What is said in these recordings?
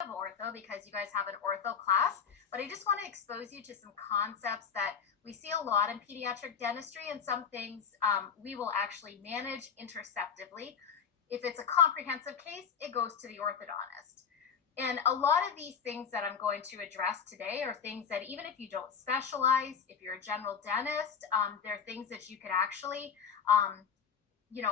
of ortho because you guys have an ortho class, but I just want to expose you to some concepts that we see a lot in pediatric dentistry, and some things we will actually manage interceptively. If it's a comprehensive case, it goes to the orthodontist. And a lot of these things that I'm going to address today are things that even if you don't specialize, if you're a general dentist, they're things that you could actually,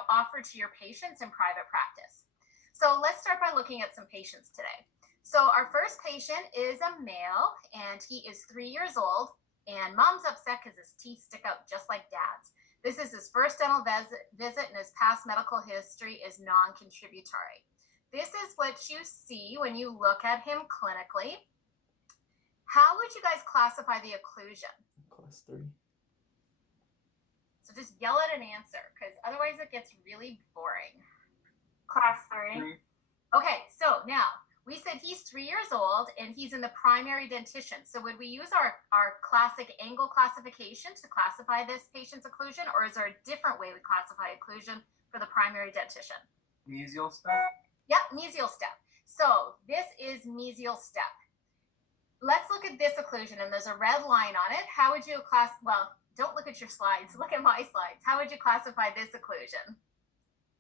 offer to your patients in private practice. So let's start by looking at some patients today. So our first patient is a male, and he is 3 years old, and mom's upset because his teeth stick out just like dad's. This is his first dental visit, and his past medical history is non-contributory. This is what you see when you look at him clinically. How would you guys classify the occlusion? Class 3. So just yell at an answer, because otherwise it gets really boring. Class 3. Okay, so now we said he's 3 years old and he's in the primary dentition. So would we use our classic angle classification to classify this patient's occlusion, or is there a different way we classify occlusion for the primary dentition? Mesial step. Yep, mesial step. So this is mesial step. Let's look at this occlusion, and there's a red line on it. How would you don't look at your slides, look at my slides. How would you classify this occlusion?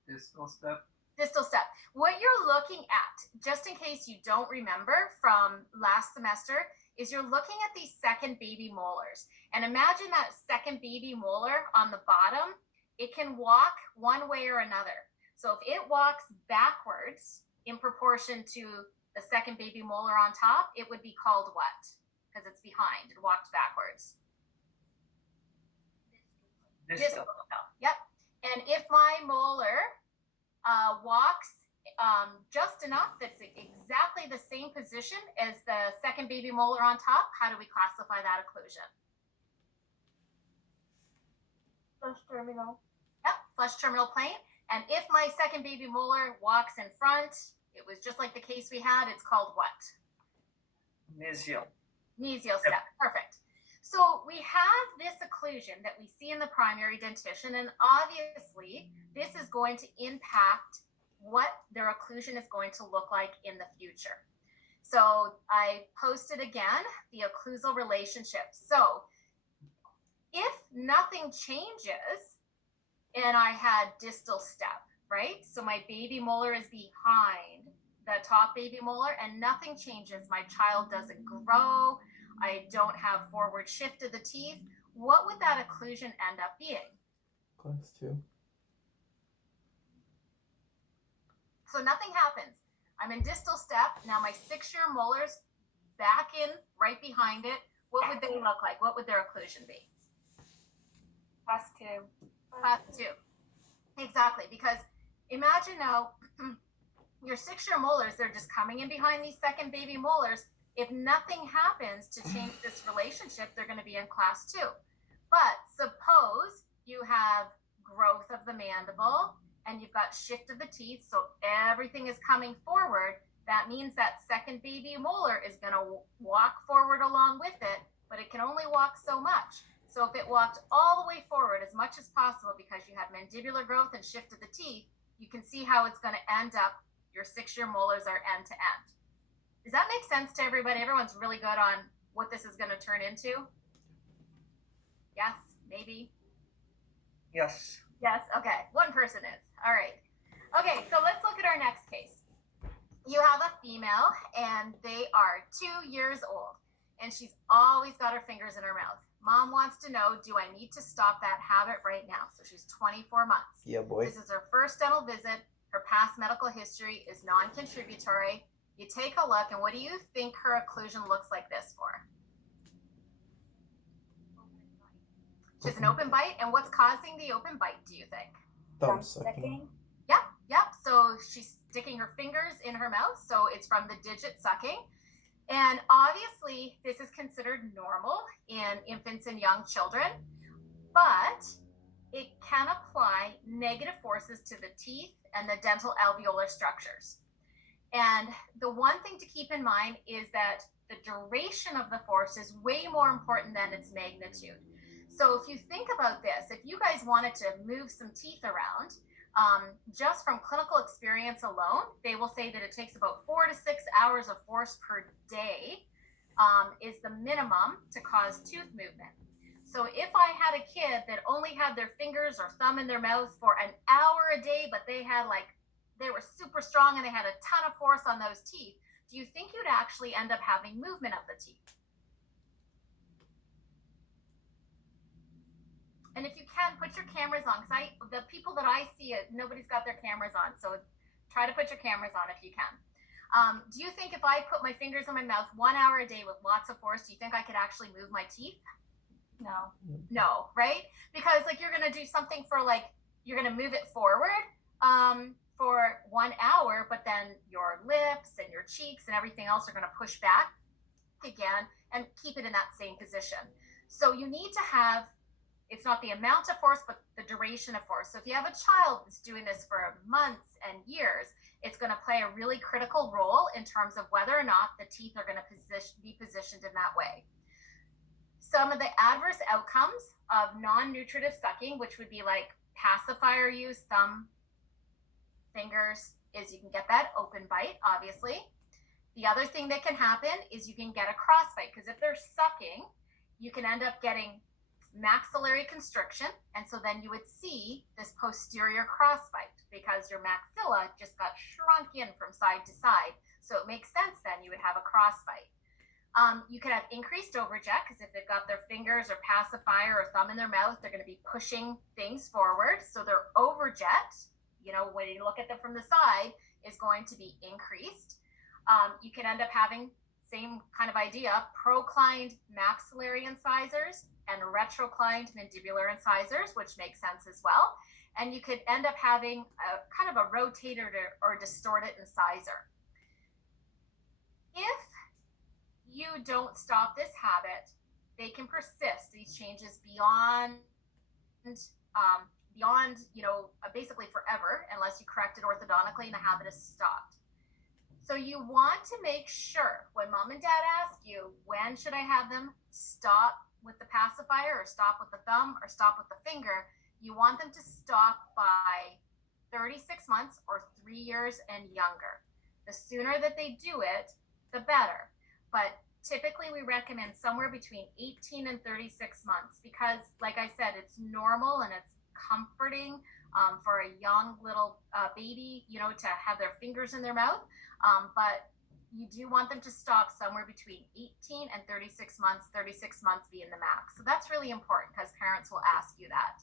Distal step. Distal step. What you're looking at, just in case you don't remember from last semester, is you're looking at these second baby molars. And imagine that second baby molar on the bottom, it can walk one way or another. So if it walks backwards in proportion to the second baby molar on top, it would be called what? Because it's behind, it walked backwards. Distal. Yep. And if my molar walks just enough that's exactly the same position as the second baby molar on top, how do we classify that occlusion? Flush terminal. Yep, flush terminal plane. And if my second baby molar walks in front, it was just like the case we had, it's called what? Mesial. Mesial step. Perfect. So we have this occlusion that we see in the primary dentition, and obviously this is going to impact what their occlusion is going to look like in the future. So I posted again the occlusal relationships. So if nothing changes and I had distal step, right? So my baby molar is behind the top baby molar and nothing changes. My child doesn't grow. I don't have forward shift of the teeth. What would that occlusion end up being? Class 2. So nothing happens. I'm in distal step. Now my 6-year molars back in right behind it. What would they look like? What would their occlusion be? Class 2. Class 2. Exactly, because imagine now your 6-year molars, they're just coming in behind these second baby molars. If nothing happens to change this relationship, they're going to be in class 2. But suppose you have growth of the mandible and you've got shift of the teeth, so everything is coming forward. That means that second baby molar is going to walk forward along with it, but it can only walk so much. So if it walked all the way forward as much as possible because you have mandibular growth and shift of the teeth, you can see how it's going to end up. Your 6-year molars are end to end. Does that make sense to everybody? Everyone's really good on what this is going to turn into? Yes, maybe? Yes. Yes, okay. One person is. All right. Okay, so let's look at our next case. You have a female, and they are 2 years old, and she's always got her fingers in her mouth. Mom wants to know, do I need to stop that habit right now? So she's 24 months. Yeah, boy. This is her first dental visit. Her past medical history is non-contributory. You take a look, and what do you think her occlusion looks like this for? She has an open bite, and what's causing the open bite, do you think? Thumb sucking. Yep. So she's sticking her fingers in her mouth, so it's from the digit sucking. And obviously, this is considered normal in infants and young children, but it can apply negative forces to the teeth and the dental alveolar structures. And the one thing to keep in mind is that the duration of the force is way more important than its magnitude. So if you think about this, if you guys wanted to move some teeth around, Just from clinical experience alone, they will say that it takes about 4 to 6 hours of force per day is the minimum to cause tooth movement. So if I had a kid that only had their fingers or thumb in their mouth for an hour a day, but they were super strong and they had a ton of force on those teeth, do you think you'd actually end up having movement of the teeth? And if you can, put your cameras on, because the people that I see, nobody's got their cameras on, so try to put your cameras on if you can. Do you think if I put my fingers in my mouth 1 hour a day with lots of force, do you think I could actually move my teeth? No, right? Because you're gonna do something for you're gonna move it forward for 1 hour, but then your lips and your cheeks and everything else are gonna push back again and keep it in that same position. So you need to have, it's not the amount of force, but the duration of force. So if you have a child that's doing this for months and years, it's going to play a really critical role in terms of whether or not the teeth are going to be positioned in that way. Some of the adverse outcomes of non-nutritive sucking, which would be like pacifier use, thumb, fingers, is you can get that open bite, obviously. The other thing that can happen is you can get a crossbite, because if they're sucking, you can end up getting maxillary constriction, and so then you would see this posterior crossbite because your maxilla just got shrunk in from side to side. So it makes sense then you would have a crossbite. You could have increased overjet, because if they've got their fingers or pacifier or thumb in their mouth, they're going to be pushing things forward. So their overjet, when you look at them from the side, is going to be increased. You can end up having, same kind of idea, proclined maxillary incisors and retroclined mandibular incisors, which makes sense as well. And you could end up having a kind of a rotated or distorted incisor. If you don't stop this habit, they can persist, these changes beyond basically forever, unless you correct it orthodontically and the habit is stopped. So you want to make sure when mom and dad ask you, when should I have them stop with the pacifier or stop with the thumb or stop with the finger, you want them to stop by 36 months or 3 years and younger. The sooner that they do it, the better. But typically we recommend somewhere between 18 and 36 months because, like I said, it's normal and it's comforting for a young little baby, to have their fingers in their mouth. But you do want them to stop somewhere between 18 and 36 months being the max. So that's really important because parents will ask you that.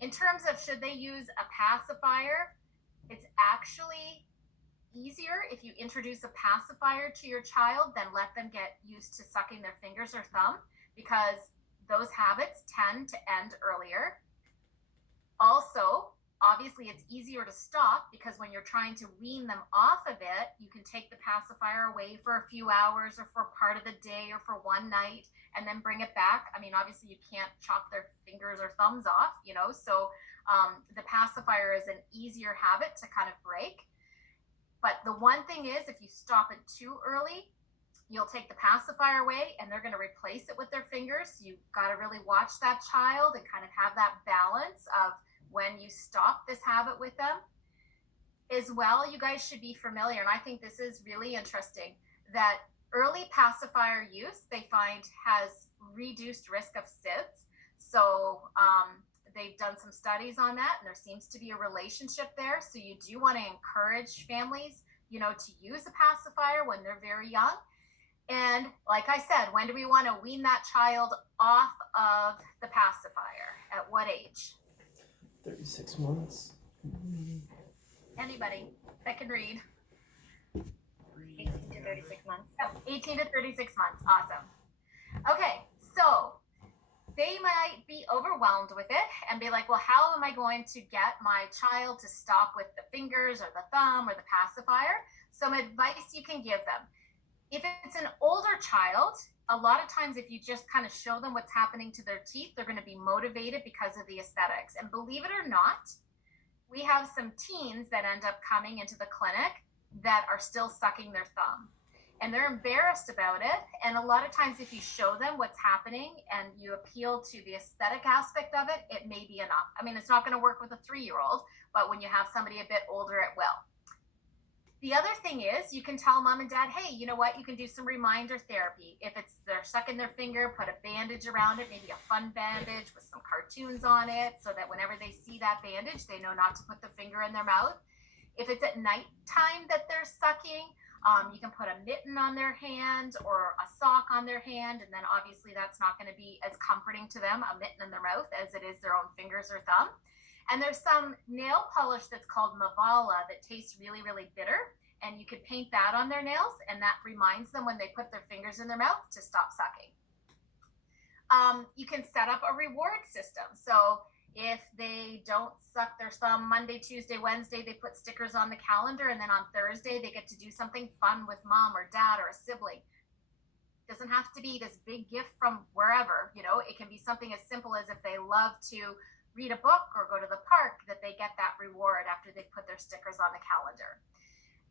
In terms of should they use a pacifier, it's actually easier if you introduce a pacifier to your child than let them get used to sucking their fingers or thumb, because those habits tend to end earlier. Also, obviously, it's easier to stop because when you're trying to wean them off of it, you can take the pacifier away for a few hours or for part of the day or for one night and then bring it back. I mean, obviously, you can't chop their fingers or thumbs off, so the pacifier is an easier habit to kind of break. But the one thing is, if you stop it too early, you'll take the pacifier away and they're going to replace it with their fingers. So you've got to really watch that child and kind of have that balance of when you stop this habit with them. As well, you guys should be familiar, and I think this is really interesting, that early pacifier use they find has reduced risk of SIDS. So they've done some studies on that, and there seems to be a relationship there. So you do want to encourage families, to use a pacifier when they're very young. And like I said, when do we want to wean that child off of the pacifier? At what age? 36 months. Anybody that can read. 18 to 36 months. Oh, 18 to 36 months. Awesome. Okay, so they might be overwhelmed with it and be like, well, how am I going to get my child to stop with the fingers or the thumb or the pacifier? Some advice you can give them. If it's an older child, a lot of times if you just kind of show them what's happening to their teeth, they're going to be motivated because of the aesthetics. And believe it or not, we have some teens that end up coming into the clinic that are still sucking their thumb. and they're embarrassed about it. And a lot of times if you show them what's happening and you appeal to the aesthetic aspect of it, it may be enough. I mean, it's not going to work with a 3-year-old, but when you have somebody a bit older, it will. The other thing is you can tell mom and dad, hey, you know what, you can do some reminder therapy. If it's they're sucking their finger, put a bandage around it, maybe a fun bandage with some cartoons on it, so that whenever they see that bandage, they know not to put the finger in their mouth. If it's at nighttime that they're sucking, you can put a mitten on their hand or a sock on their hand, and then obviously that's not going to be as comforting to them, a mitten in their mouth, as it is their own fingers or thumb. And there's some nail polish that's called Mavala that tastes really, really bitter, and you could paint that on their nails, and that reminds them when they put their fingers in their mouth to stop sucking. You can set up a reward system. So if they don't suck their thumb Monday, Tuesday, Wednesday, they put stickers on the calendar, and then on Thursday they get to do something fun with mom or dad or a sibling. It doesn't have to be this big gift from wherever, you know, it can be something as simple as if they love to read a book or go to the park, that they get that reward after they put their stickers on the calendar.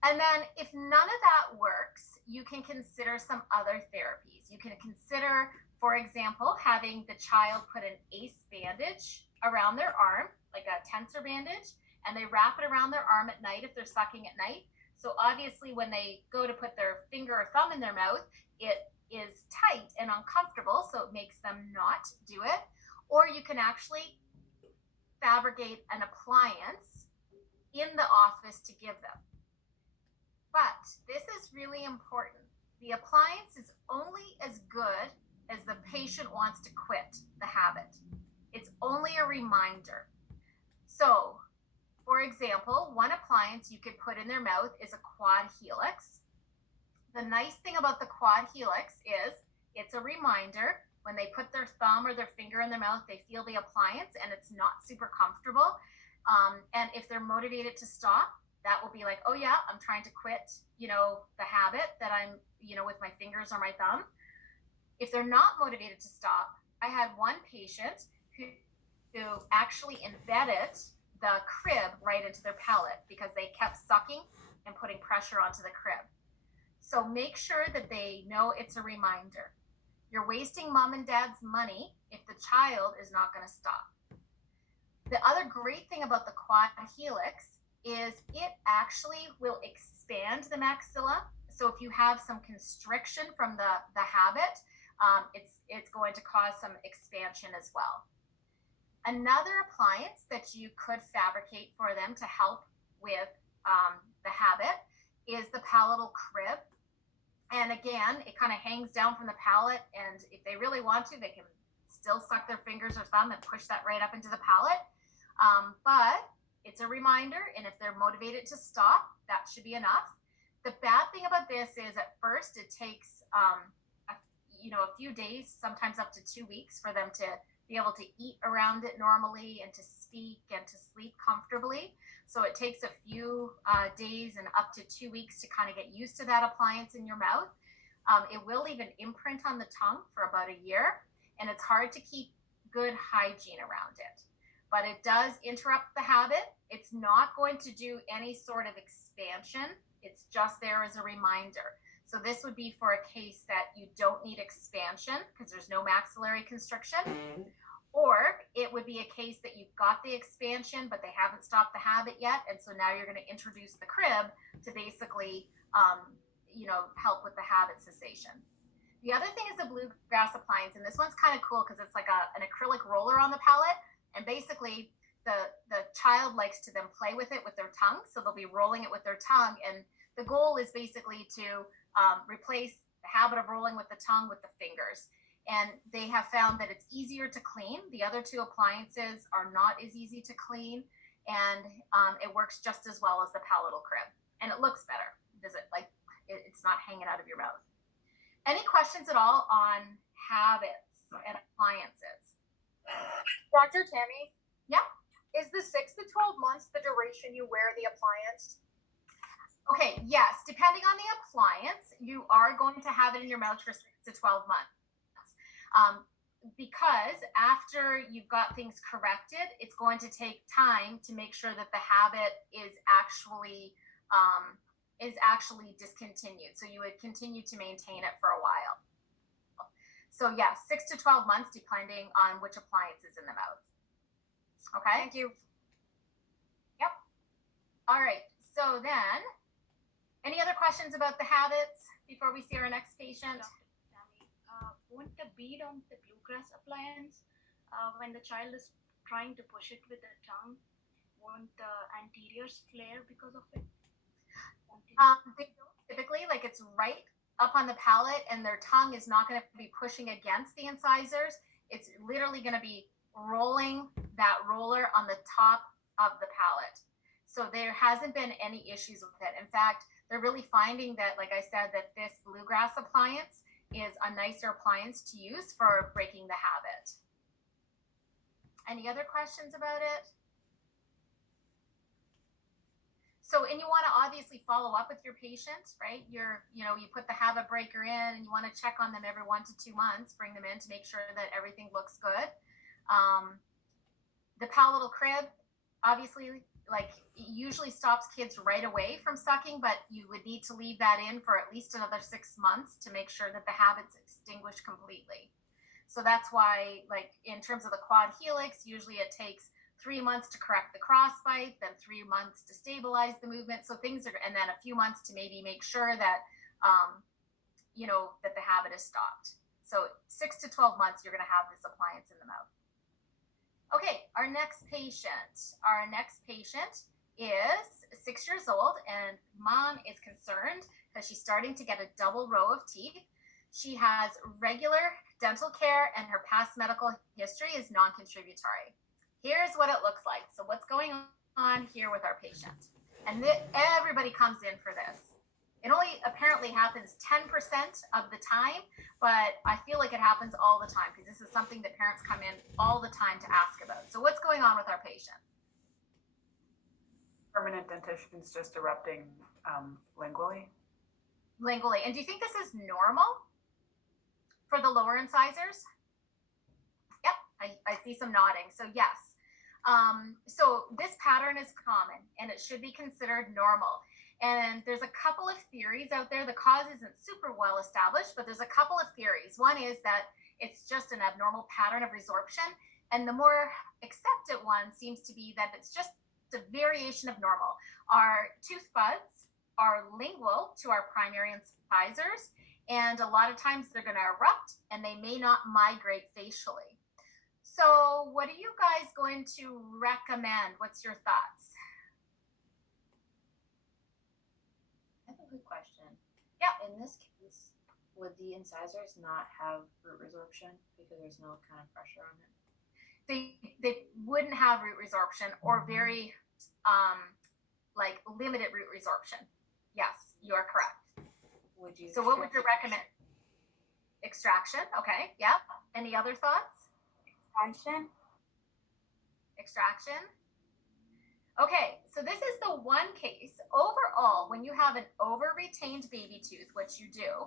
And then if none of that works, you can consider some other therapies. You can consider, for example, having the child put an ACE bandage around their arm, like a tensor bandage, and they wrap it around their arm at night if they're sucking at night. So obviously when they go to put their finger or thumb in their mouth, it is tight and uncomfortable, so it makes them not do it. Or you can actually fabricate an appliance in the office to give them. But this is really important. The appliance is only as good as the patient wants to quit the habit. It's only a reminder. So, for example, one appliance you could put in their mouth is a quad helix. The nice thing about the quad helix is it's a reminder. When they put their thumb or their finger in their mouth, they feel the appliance and it's not super comfortable. And if they're motivated to stop, that will be like, oh yeah, I'm trying to quit, you know, the habit that I'm, you know, with my fingers or my thumb. If they're not motivated to stop, I had one patient who actually embedded the crib right into their palate because they kept sucking and putting pressure onto the crib. So make sure that they know it's a reminder. You're wasting mom and dad's money if the child is not going to stop. The other great thing about the quad helix is it actually will expand the maxilla. So if you have some constriction from the habit, it's going to cause some expansion as well. Another appliance that you could fabricate for them to help with the habit is the palatal crib. And again, it kind of hangs down from the palate, and if they really want to, they can still suck their fingers or thumb and push that right up into the palate. But it's a reminder, and if they're motivated to stop, that should be enough. The bad thing about this is at first it takes a few days, sometimes up to 2 weeks, for them to be able to eat around it normally and to speak and to sleep comfortably. So it takes a few days and up to 2 weeks to kind of get used to that appliance in your mouth. It will leave an imprint on the tongue for about a year, and it's hard to keep good hygiene around it. But it does interrupt the habit. It's not going to do any sort of expansion. It's just there as a reminder. So this would be for a case that you don't need expansion because there's no maxillary constriction. Or it would be a case that you've got the expansion, but they haven't stopped the habit yet. And so now you're going to introduce the crib to basically, help with the habit cessation. The other thing is the bluegrass appliance. And this one's kind of cool because it's like an acrylic roller on the palate. And basically the child likes to then play with it with their tongue. So they'll be rolling it with their tongue. And the goal is basically to replace the habit of rolling with the tongue with the fingers. And they have found that it's easier to clean. The other two appliances are not as easy to clean. And it works just as well as the palatal crib. And it looks better. It's not hanging out of your mouth. Any questions at all on habits and appliances? Dr. Tammy? Yeah? Is the 6 to 12 months the duration you wear the appliance? Okay, yes. Depending on the appliance, you are going to have it in your mouth for 6 to 12 months. Because after you've got things corrected, it's going to take time to make sure that the habit is actually is actually discontinued. So you would continue to maintain it for a while. So yes, 6 to 12 months, depending on which appliance is in the mouth. Okay? Thank you. Yep. All right. So then, any other questions about the habits before we see our next patient? Tammy, won't the bead on the bluegrass appliance, when the child is trying to push it with their tongue, won't the anteriors flare because of it? They don't typically, like it's right up on the palate and their tongue is not going to be pushing against the incisors. It's literally going to be rolling that roller on the top of the palate. So there hasn't been any issues with it. In fact, they're really finding that, like I said, that this bluegrass appliance is a nicer appliance to use for breaking the habit. Any other questions about it? So, and you want to obviously follow up with your patient, right? You put the habit breaker in and you want to check on them every 1 to 2 months, bring them in to make sure that everything looks good. The palatal crib, obviously, like usually stops kids right away from sucking, but you would need to leave that in for at least another 6 months to make sure that the habit's extinguished completely. So that's why, like in terms of the quad helix, usually it takes 3 months to correct the crossbite, then 3 months to stabilize the movement. So things are, and then a few months to maybe make sure that, that the habit is stopped. So 6 to 12 months, you're going to have this appliance in the mouth. Okay, our next patient is 6 years old, and mom is concerned because she's starting to get a double row of teeth. She has regular dental care, and her past medical history is non-contributory. Here's what it looks like. So what's going on here with our patient? And everybody comes in for this. It only apparently happens 10% of the time, but I feel like it happens all the time because this is something that parents come in all the time to ask about. So what's going on with our patient? Permanent dentition's just erupting lingually. Lingually. And do you think this is normal for the lower incisors? Yep, I see some nodding. So yes. So this pattern is common and it should be considered normal. And there's a couple of theories out there. The cause isn't super well established, but there's a couple of theories. One is that it's just an abnormal pattern of resorption. And the more accepted one seems to be that it's just a variation of normal. Our tooth buds are lingual to our primary incisors. And a lot of times they're going to erupt and they may not migrate facially. So what are you guys going to recommend? What's your thoughts? I have a quick question. Yeah. In this case, would the incisors not have root resorption because there's no kind of pressure on it? They wouldn't have root resorption or very limited root resorption. Yes, you are correct. Would you? So what would you recommend? Extraction. Okay. Yep. Any other thoughts? Extraction. Okay, so this is the one case. Overall, when you have an over-retained baby tooth, which you do,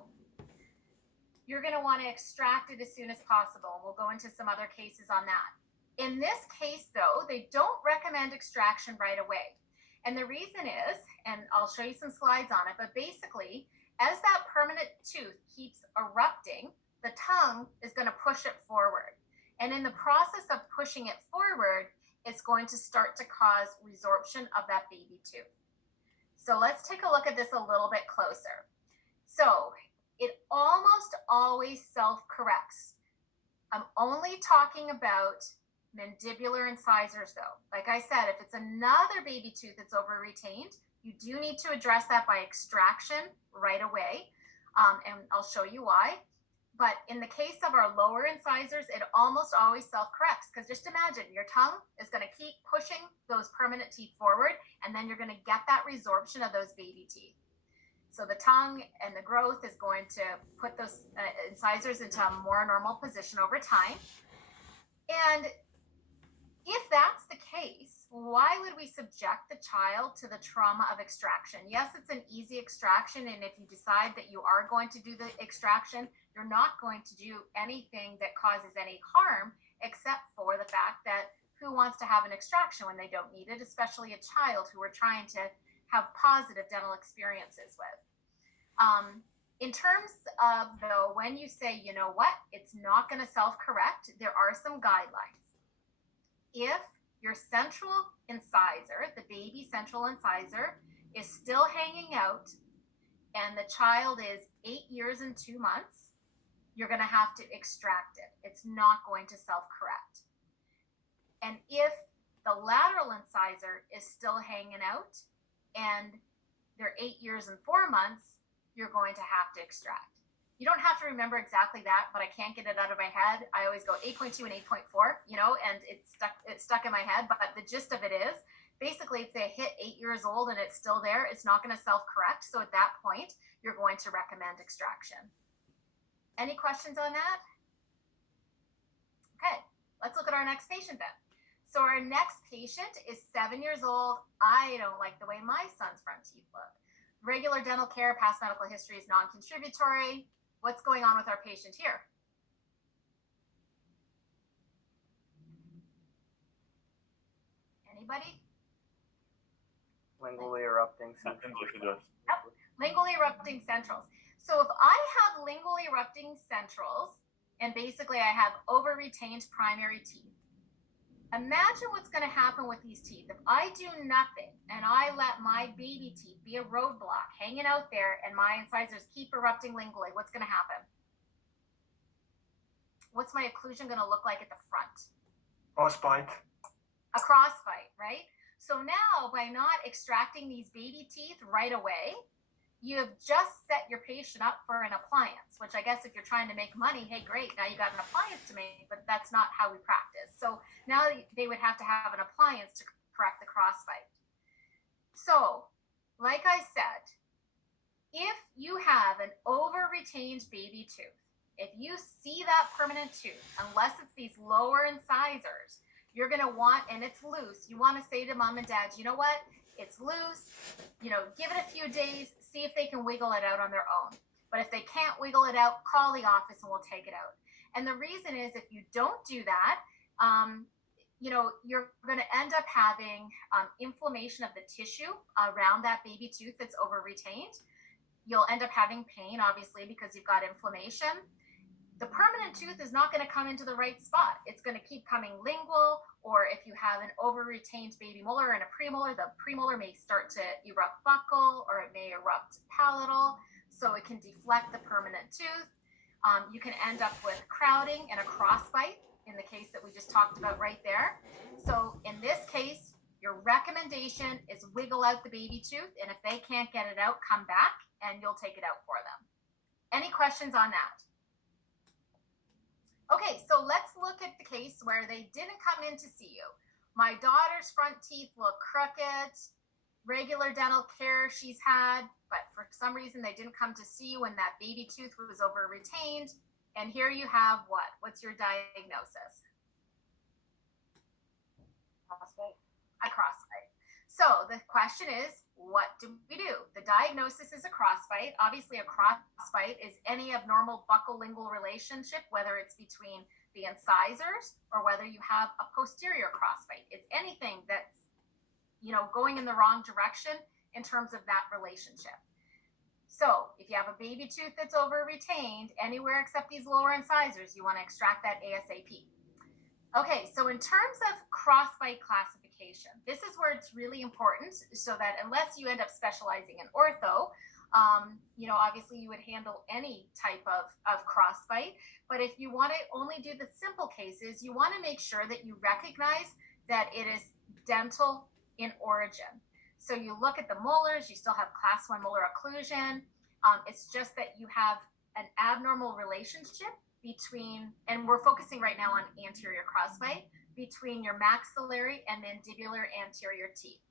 you're going to want to extract it as soon as possible. We'll go into some other cases on that. In this case, though, they don't recommend extraction right away. And the reason is, and I'll show you some slides on it, but basically, as that permanent tooth keeps erupting, the tongue is going to push it forward. And in the process of pushing it forward, it's going to start to cause resorption of that baby tooth. So let's take a look at this a little bit closer. So it almost always self-corrects. I'm only talking about mandibular incisors though. Like I said, if it's another baby tooth that's over-retained, you do need to address that by extraction right away. And I'll show you why. But in the case of our lower incisors, it almost always self-corrects because just imagine your tongue is going to keep pushing those permanent teeth forward and then you're going to get that resorption of those baby teeth. So the tongue and the growth is going to put those incisors into a more normal position over time. And if that's the case, why would we subject the child to the trauma of extraction? Yes, it's an easy extraction, and if you decide that you are going to do the extraction, you're not going to do anything that causes any harm, except for the fact that who wants to have an extraction when they don't need it, especially a child who we're trying to have positive dental experiences with. In terms of, though, when you say, you know what, it's not going to self-correct, there are some guidelines. If your central incisor, the baby central incisor, is still hanging out and the child is 8 years and 2 months, you're going to have to extract it. It's not going to self-correct. And if the lateral incisor is still hanging out and they're 8 years and 4 months, you're going to have to extract. You don't have to remember exactly that, but I can't get it out of my head. I always go 8.2 and 8.4, and it's stuck in my head. But the gist of it is, basically, if they hit 8 years old and it's still there, it's not going to self-correct. So at that point, you're going to recommend extraction. Any questions on that? Okay, let's look at our next patient then. So our next patient is 7 years old. I don't like the way my son's front teeth look. Regular dental care, past medical history is non-contributory. What's going on with our patient here? Anybody? Lingually erupting central. Lingually erupting centrals. So if I have lingually erupting centrals, and basically I have over-retained primary teeth, imagine what's going to happen with these teeth. If I do nothing and I let my baby teeth be a roadblock hanging out there and my incisors keep erupting lingually, what's going to happen? What's my occlusion going to look like at the front? Crossbite. A crossbite, right? So now by not extracting these baby teeth right away, you have just set your patient up for an appliance, which I guess if you're trying to make money, hey, great, now you got an appliance to make, but that's not how we practice. So now they would have to have an appliance to correct the crossbite. So, like I said, if you have an over-retained baby tooth, if you see that permanent tooth, unless it's these lower incisors, you're going to want, and it's loose, you want to say to mom and dad, you know what? It's loose, give it a few days, see if they can wiggle it out on their own. But if they can't wiggle it out, call the office and we'll take it out. And the reason is, if you don't do that, you're going to end up having inflammation of the tissue around that baby tooth that's over-retained. You'll end up having pain, obviously, because you've got inflammation. The permanent tooth is not going to come into the right spot. It's going to keep coming lingual, or if you have an over-retained baby molar and a premolar, the premolar may start to erupt buccal, or it may erupt palatal, so it can deflect the permanent tooth. You can end up with crowding and a crossbite in the case that we just talked about right there. So in this case, your recommendation is wiggle out the baby tooth, and if they can't get it out, come back and you'll take it out for them. Any questions on that? Okay, so let's look at the case where they didn't come in to see you. My daughter's front teeth look crooked, regular dental care she's had, but for some reason they didn't come to see you when that baby tooth was over-retained. And here you have what? What's your diagnosis? Crossbite. A crossbite. So the question is, what do we do? The diagnosis is a crossbite. Obviously, a crossbite is any abnormal buccal-lingual relationship, whether it's between the incisors or whether you have a posterior crossbite. It's anything that's, going in the wrong direction in terms of that relationship. So if you have a baby tooth that's over-retained anywhere except these lower incisors, you want to extract that ASAP. Okay, so in terms of crossbite classification, this is where it's really important, so that unless you end up specializing in ortho, obviously you would handle any type of crossbite. But if you want to only do the simple cases, you want to make sure that you recognize that it is dental in origin. So you look at the molars, you still have class 1 molar occlusion. It's just that you have an abnormal relationship between, and we're focusing right now on anterior crossbite, between your maxillary and mandibular anterior teeth.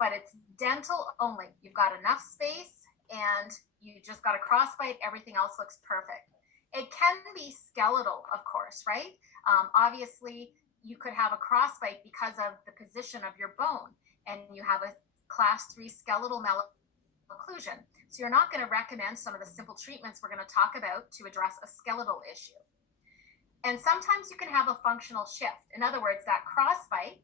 But it's dental only. You've got enough space and you just got a crossbite, everything else looks perfect. It can be skeletal, of course, right? Obviously, you could have a crossbite because of the position of your bone, and you have a class 3 skeletal malocclusion. So you're not going to recommend some of the simple treatments we're going to talk about to address a skeletal issue. And sometimes you can have a functional shift. In other words, that crossbite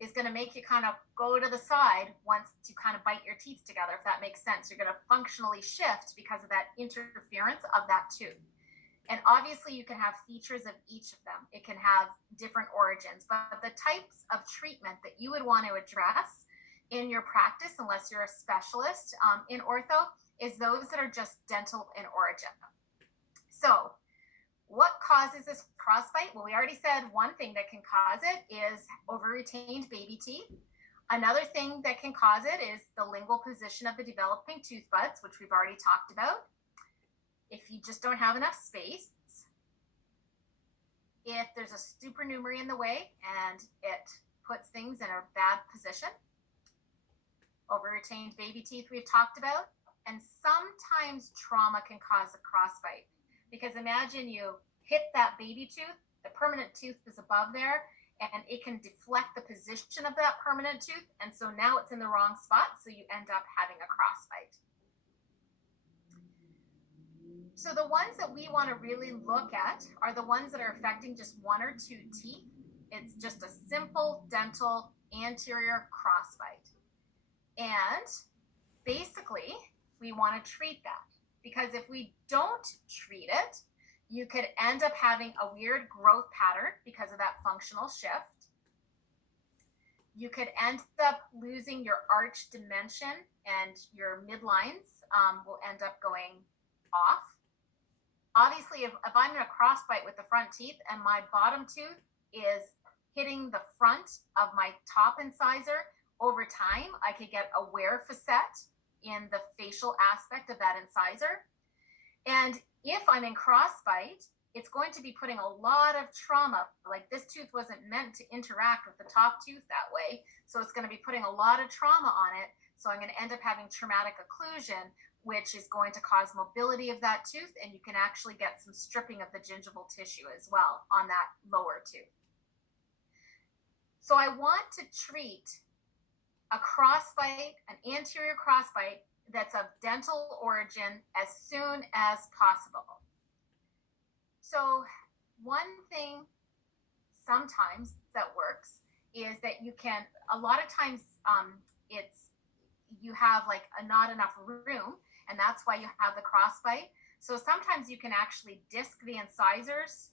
is going to make you kind of go to the side once you kind of bite your teeth together, if that makes sense. You're going to functionally shift because of that interference of that tooth. And obviously you can have features of each of them. It can have different origins, but the types of treatment that you would want to address in your practice, unless you're a specialist in ortho, is those that are just dental in origin. So what causes this crossbite? Well, we already said one thing that can cause it is over-retained baby teeth. Another thing that can cause it is the lingual position of the developing tooth buds, which we've already talked about. If you just don't have enough space, if there's a supernumerary in the way and it puts things in a bad position, over-retained baby teeth we've talked about, and sometimes trauma can cause a crossbite. Because imagine you hit that baby tooth, the permanent tooth is above there, and it can deflect the position of that permanent tooth, and so now it's in the wrong spot, so you end up having a crossbite. So the ones that we want to really look at are the ones that are affecting just one or two teeth. It's just a simple dental anterior crossbite. And basically, we want to treat that. Because if we don't treat it, you could end up having a weird growth pattern because of that functional shift. You could end up losing your arch dimension, and your midlines will end up going off. Obviously, if I'm in a crossbite with the front teeth and my bottom tooth is hitting the front of my top incisor, over time, I could get a wear facet in the facial aspect of that incisor. And if I'm in crossbite, it's going to be putting a lot of trauma. Like, this tooth wasn't meant to interact with the top tooth that way. So it's going to be putting a lot of trauma on it. So I'm going to end up having traumatic occlusion, which is going to cause mobility of that tooth. And you can actually get some stripping of the gingival tissue as well on that lower tooth. So I want to treat a crossbite, an anterior crossbite that's of dental origin as soon as possible. So one thing sometimes that works is that you can, a lot of times you have like not enough room, and that's why you have the crossbite. So sometimes you can actually disc the incisors,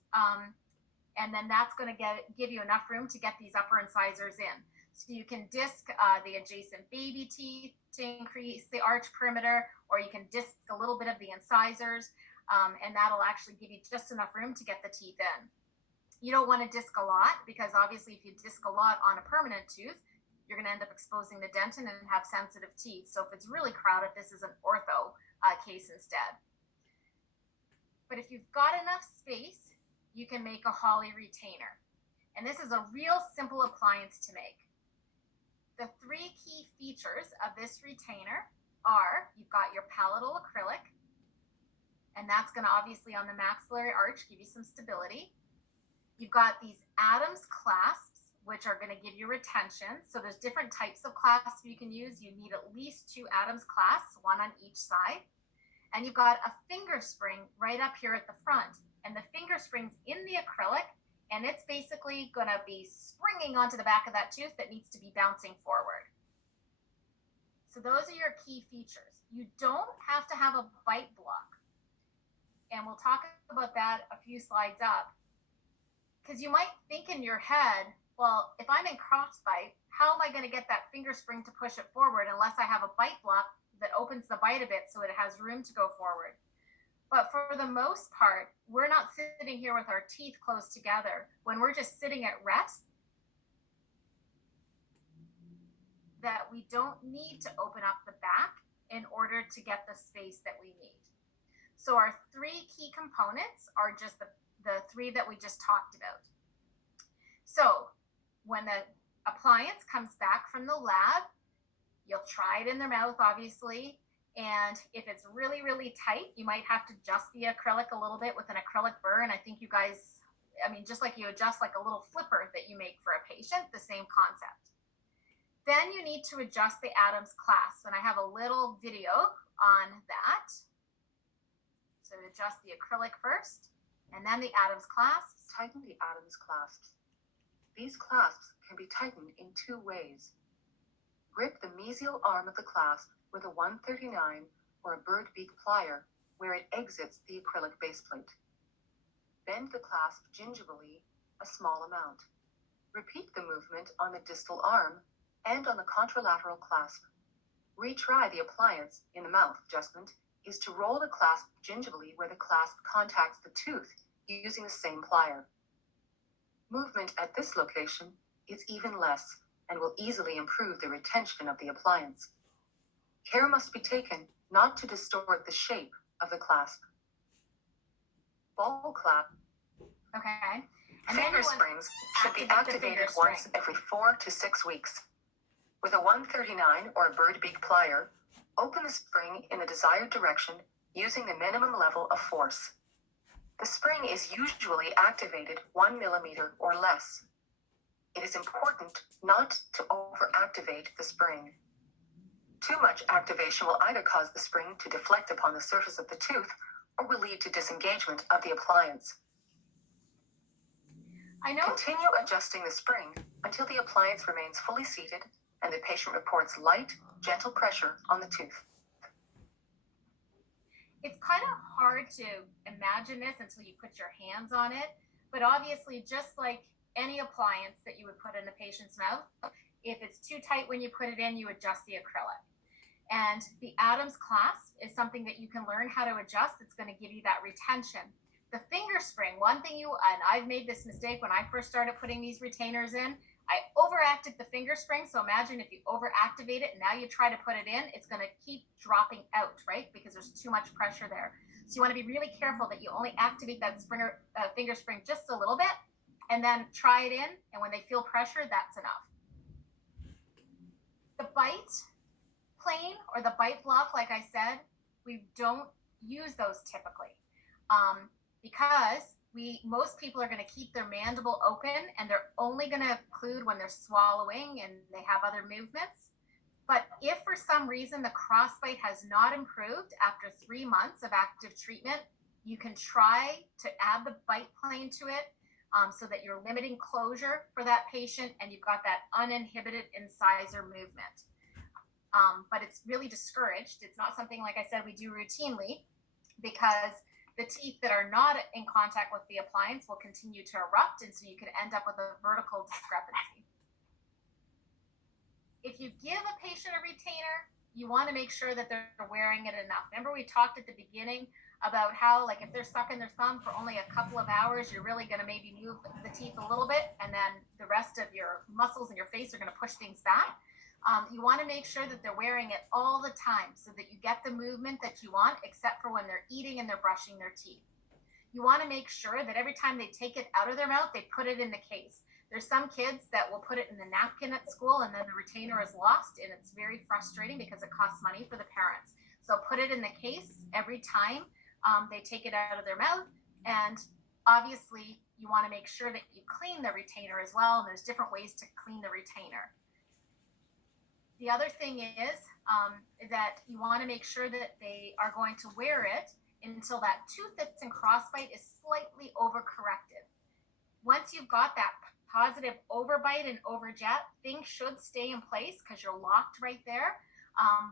and then that's going to give you enough room to get these upper incisors in. So you can disc the adjacent baby teeth to increase the arch perimeter, or you can disc a little bit of the incisors, and that'll actually give you just enough room to get the teeth in. You don't want to disc a lot, because obviously if you disc a lot on a permanent tooth, you're going to end up exposing the dentin and have sensitive teeth. So if it's really crowded, this is an ortho case instead. But if you've got enough space, you can make a Holly retainer. And this is a real simple appliance to make. The three key features of this retainer are, you've got your palatal acrylic, and that's going to obviously on the maxillary arch give you some stability. You've got these Adams clasps, which are going to give you retention. So there's different types of clasps you can use. You need at least 2 Adams clasps, one on each side. And you've got a finger spring right up here at the front. And the finger spring's in the acrylic, and it's basically going to be springing onto the back of that tooth that needs to be bouncing forward. So those are your key features. You don't have to have a bite block. And we'll talk about that a few slides up. Because you might think in your head, well, if I'm in crossbite, how am I going to get that finger spring to push it forward unless I have a bite block that opens the bite a bit so it has room to go forward? But for the most part, we're not sitting here with our teeth close together. When we're just sitting at rest, that we don't need to open up the back in order to get the space that we need. So our 3 key components are just the 3 that we just talked about. So when the appliance comes back from the lab, you'll try it in their mouth, obviously. And if it's really, really tight, you might have to adjust the acrylic a little bit with an acrylic burr. And I think you guys, just like you adjust like a little flipper that you make for a patient, the same concept. Then you need to adjust the Adams clasp. And I have a little video on that. So adjust the acrylic first, and then the Adams clasps. Tighten the Adams clasps. These clasps can be tightened in two ways. Grip the mesial arm of the clasp with a 139 or a bird beak plier where it exits the acrylic baseplate. Bend the clasp gingivally a small amount. Repeat the movement on the distal arm and on the contralateral clasp. Retry the appliance in the mouth adjustment is to roll the clasp gingivally where the clasp contacts the tooth using the same plier. Movement at this location is even less and will easily improve the retention of the appliance. Care must be taken not to distort the shape of the clasp. Ball clap. Okay. And then Finger you want springs should be activate the finger activated once spring. every 4 to 6 weeks. With a 139 or a bird beak plier, open the spring in the desired direction using the minimum level of force. The spring is usually activated 1 millimeter or less. It is important not to overactivate the spring. Too much activation will either cause the spring to deflect upon the surface of the tooth or will lead to disengagement of the appliance. I know Continue adjusting the spring until the appliance remains fully seated and the patient reports light, gentle pressure on the tooth. it's kind of hard to imagine this until you put your hands on it, but obviously, just like any appliance that you would put in a patient's mouth, if it's too tight when you put it in, you adjust the acrylic. And the Adams clasp is something that you can learn how to adjust. It's going to give you that retention. The finger spring, one thing and I've made this mistake when I first started putting these retainers in, I overacted the finger spring. So imagine if you overactivate it and now you try to put it in, it's going to keep dropping out, right? Because there's too much pressure there. So you want to be really careful that you only activate that finger spring just a little bit and then try it in. And when they feel pressure, that's enough. The bite plane or the bite block, like I said, we don't use those typically because most people are going to keep their mandible open and they're only going to occlude when they're swallowing and they have other movements. But if for some reason the crossbite has not improved after 3 months of active treatment, you can try to add the bite plane to it so that you're limiting closure for that patient and you've got that uninhibited incisor movement. But it's really discouraged. It's not something, like I said, we do routinely because the teeth that are not in contact with the appliance will continue to erupt, and so you could end up with a vertical discrepancy. If you give a patient a retainer, you want to make sure that they're wearing it enough. Remember we talked at the beginning about how, like, if they're sucking their thumb for only a couple of hours, you're really going to maybe move the teeth a little bit, and then the rest of your muscles in your face are going to push things back. You want to make sure that they're wearing it all the time so that you get the movement that you want, except for when they're eating and they're brushing their teeth. You want to make sure that every time they take it out of their mouth, they put it in the case. There's some kids that will put it in the napkin at school and then the retainer is lost, and it's very frustrating because it costs money for the parents. So put it in the case every time they take it out of their mouth. And obviously, you want to make sure that you clean the retainer as well, and there's different ways to clean the retainer. The other thing is that you want to make sure that they are going to wear it until that tooth that's in crossbite is slightly overcorrected. Once you've got that positive overbite and overjet, things should stay in place because you're locked right there.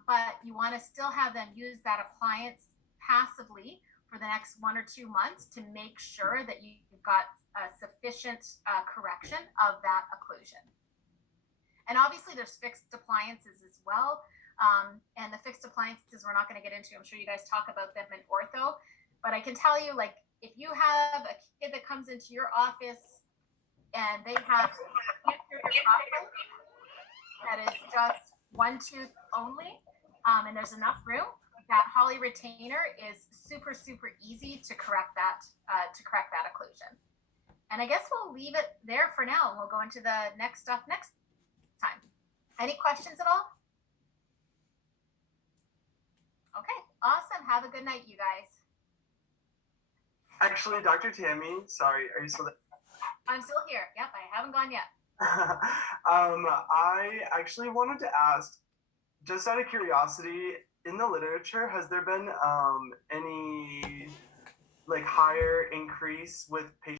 But you want to still have them use that appliance passively for the next 1 or 2 months to make sure that you've got a sufficient correction of that occlusion. And obviously there's fixed appliances as well. And the fixed appliances we're not going to get into. I'm sure you guys talk about them in ortho. But I can tell you, like, if you have a kid that comes into your office and they have anterior crossbite that is just one tooth only, and there's enough room, that Holly retainer is super, super easy to correct that occlusion. And I guess we'll leave it there for now, and we'll go into the next stuff next time. Any questions at all? Okay, awesome. Have a good night, you guys. Actually, Dr. Tammy, sorry, are you still there? I'm still here. Yep, I haven't gone yet. I actually wanted to ask, just out of curiosity, in the literature, has there been any like higher increase with patients